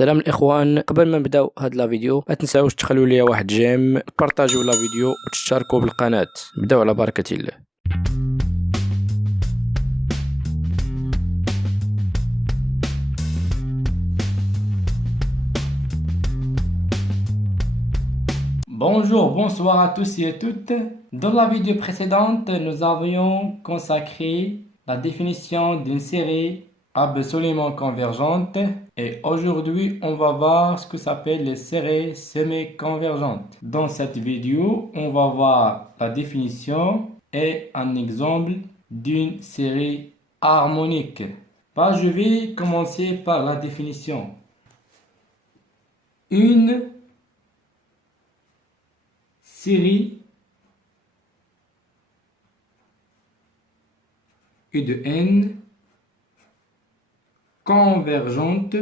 سلام الاخوان، قبل ما نبداو هاد لا فيديو ما تنساوش تخلوا لي واحد جيم، تبارطاجيو لا فيديو وتشتركوا بالقناة. نبداو على بركة الله. Bonjour, bonsoir à tous et à toutes. Dans la vidéo précédente, nous avions consacré la définition d'une série absolument convergente et aujourd'hui, on va voir ce que s'appelle les séries semi-convergentes. Dans cette vidéo, on va voir la définition et un exemple d'une série harmonique. Je vais commencer par la définition. Une série U de n convergente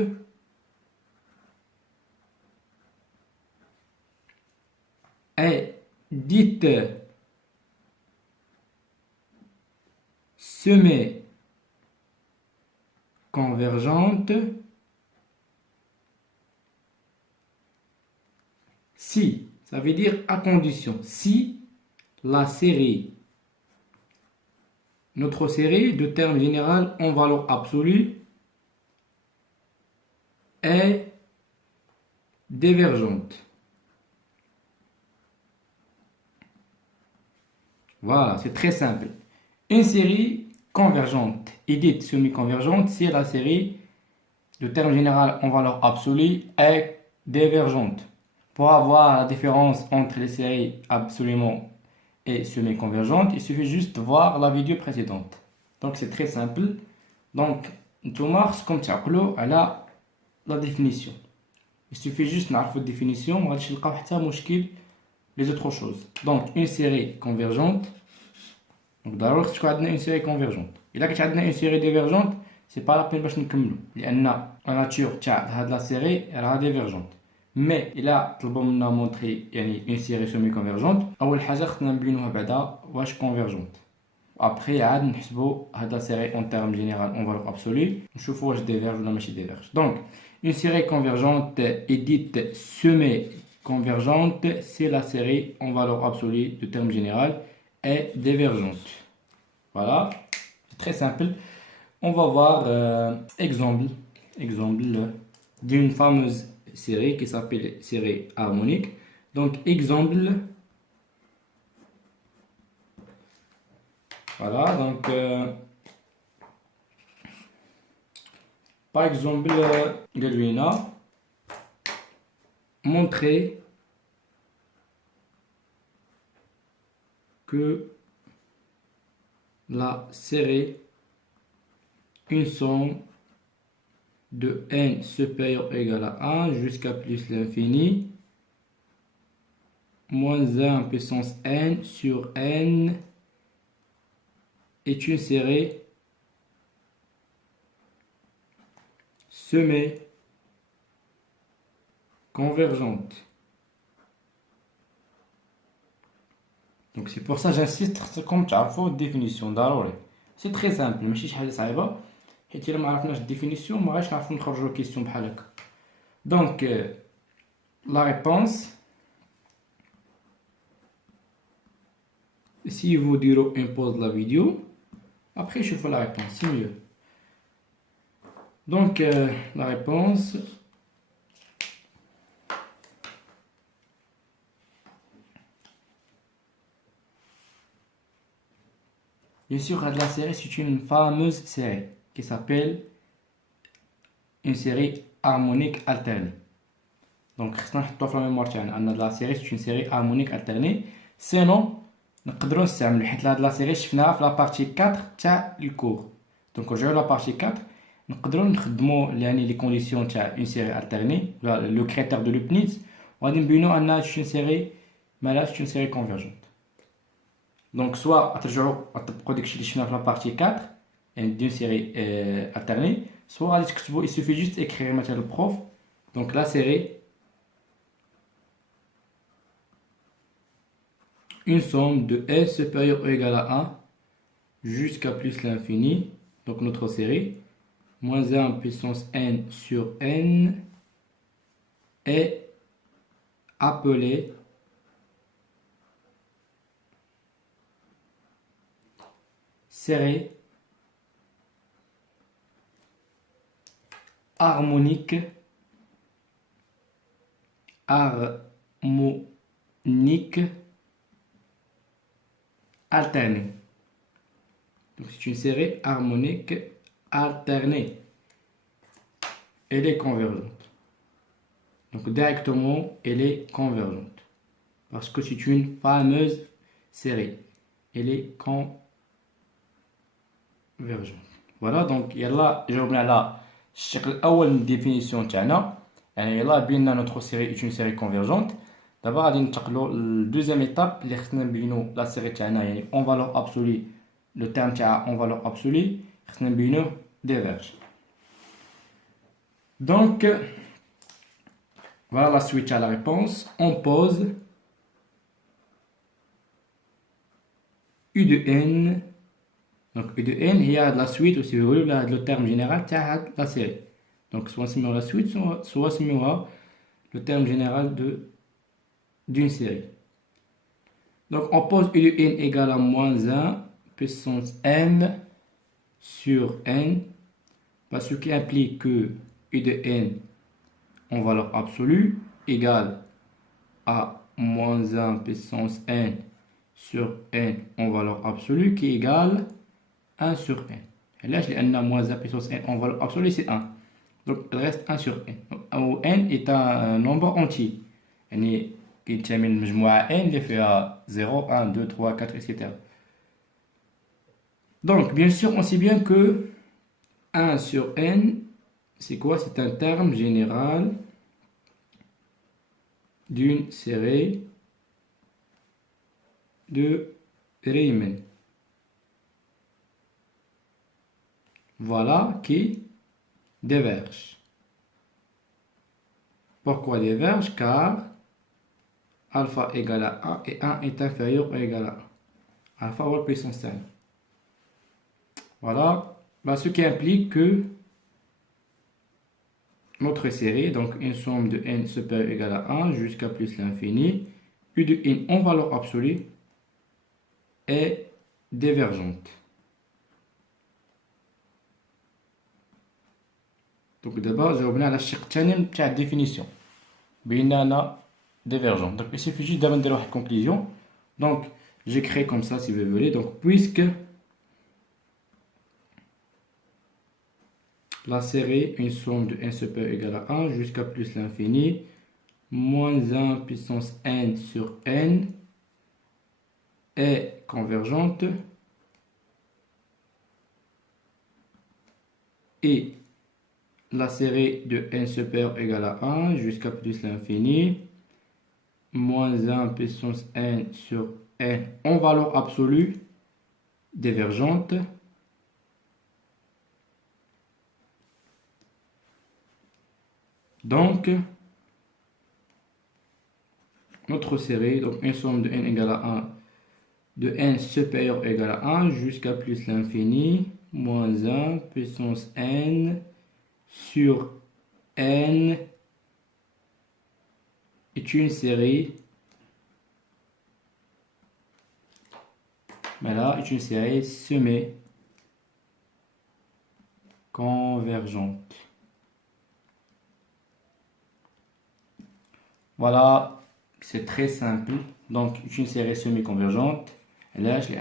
est dite semi-convergente si, ça veut dire à condition, si la série, notre série de termes général en valeur absolue est divergente. Voilà, c'est très simple. Une série convergente et dite semi-convergente si la série de termes général en valeur absolue est divergente. Pour avoir la différence entre les séries absolument et semi-convergentes, il suffit juste de voir la vidéo précédente. Donc c'est très simple. Donc, tout marche comme tu as à la définition. Il suffit juste de la définition, on va chercher les autres choses. Donc, une série convergente. Donc, d'abord, si on a une série convergente. Et là, quand on a une série divergente, c'est pas la peine de nous la nature de la série est divergente. Mais il a montré une série semi-convergente. أول حاجة خصنا نبينوها بعدا واش convergente. Après عاد نحسبوا هاد la série en termes général en valeur absolue. نشوفوا واش diverge ولا ماشي diverge. Donc une série convergente est dite semi-convergente si la série en valeur absolue de terme général est divergente. Voilà, c'est très simple. On va voir exemple d'une fameuse série qui s'appelle série harmonique. Donc exemple, voilà, donc par exemple Galvina montrer que la série une somme de n supérieur ou égal à 1 jusqu'à plus l'infini moins 1 puissance n sur n est une série semi-convergente. Donc c'est pour ça j'insiste comme tu as fait définition d'arrêt. C'est très simple, ماشي شي حاجه صعيبه. حيت الا ما عرفناش الديفينيسيون ما غاش نعرفوا نخرجوا كيسيون بحال هكا. Donc la réponse si vous direz une pause de la vidéo après je fais la réponse, c'est mieux. Donc la réponse bien sûr la série c'est une fameuse série qui s'appelle une série harmonique alternée. Donc خصنا نحطوها في la mémoire تاعنا ان la série c'est une série harmonique alternée. Sinon نقدروا نستعملوا حيت هاد لا série شفناها في la partie 4 تاع الكور. Donc نرجعوا la partie 4 نقدروا نخدموا يعني les conditions تاع une série alternée ولا le critère de Leibniz وغادي نبينوا ان c'est une série مالها c'est une série convergente. Donc soit ترجعوا تطبقوا داكشي اللي شفنا في la partie 4 يعني d'une série alternée, soit غادي تكتبوا il suffit juste écrire مثلا le prof. Donc la série une somme de s supérieur ou égal à 1 jusqu'à plus l'infini, donc notre série, moins 1 puissance n sur n est appelée série harmonique alternée. Donc c'est une série harmonique alternée. Elle est convergente. Donc directement, elle est convergente. Parce que c'est une fameuse série. Elle est convergente. Voilà, donc يلا جاوبنا على الشكل الأول من الديفينيسيون تاعنا. يعني يلا بينا notre série est une série convergente. دابا غادي ننتقلوا للدوزيام ايتاب اللي خصنا نبينوا لا سيري تاعنا يعني اون فالور ابسولي لو تيرم تاع اون فالور ابسولي خصنا نبينوه ديفيرج. Donc voilà la suite à la réponse. On pose U de n. Donc U de n, il y a la suite, ou si vous voulez, le terme général de la série. Donc soit c'est la suite, soit c'est le terme général d'une série. Donc on pose U de n égale à moins 1 puissance n sur n, ce qui implique que U de n en valeur absolue égale à moins 1 puissance n sur n en valeur absolue qui égale 1 sur n. Et là, je l'ai moins 1 puissance n en valeur absolue, c'est 1. Donc, il reste 1 sur n. Donc, n est un nombre entier. يعني كيتعمل مجموعة n اللي فيها 0, 1, 2, 3, 4, etc. Donc, bien sûr, on sait bien que 1 sur n, c'est quoi? C'est un terme général d'une série de Riemann. Voilà qui diverge. Pourquoi diverge? Car alpha égale à 1 et 1 est inférieur ou égal à 1. Alpha ou puissance n. Voilà. Ce qui implique que notre série, donc une somme de n supérieure ou égale à 1 jusqu'à plus l'infini, U de n en valeur absolue est divergente. Donc d'abord, جاوبنا على الشق الثاني تاع الديفينيسيون بينا أنا divergente. Donc il suffit juste d'avoir une conclusion. Donc j'écris comme ça si vous voulez. Donc puisque la série une somme de n supérieur égale à 1 jusqu'à plus l'infini moins 1 puissance n sur n est convergente et la série de n supérieur égale à 1 jusqu'à plus l'infini moins 1 puissance n sur n en valeur absolue divergente. Donc notre série, donc une somme de n égale à 1 de n supérieur égale à 1 jusqu'à plus l'infini moins 1 puissance n sur n est une série, voilà, est une série semée convergente. Voilà, c'est très simple. Donc une série semi-convergente. Là, je l'ai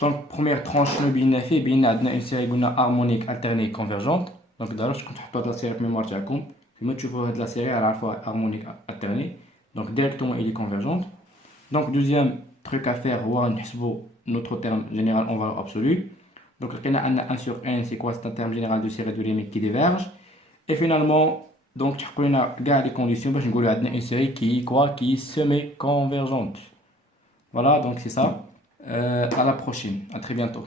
donc première tranche nous بينا فيه بينا عندنا une série قلنا harmonique alternée convergente. Donc d'abord je compte تحطوا هاد la série في mémoire تاعكم كيما تشوفوا هاد la série على عارفوها harmonique alternée. Donc directement elle est convergente. Donc deuxième truc à faire هو نحسبوا notre terme général en valeur absolue. Donc لقينا عندنا 1 sur n c'est quoi? C'est un terme général de série de Riemann qui diverge. Et finalement donc تحقوا لنا كاع les conditions باش نقولوا عندنا une série qui est semi-convergente. Voilà, donc c'est ça. À la prochaine. À très bientôt.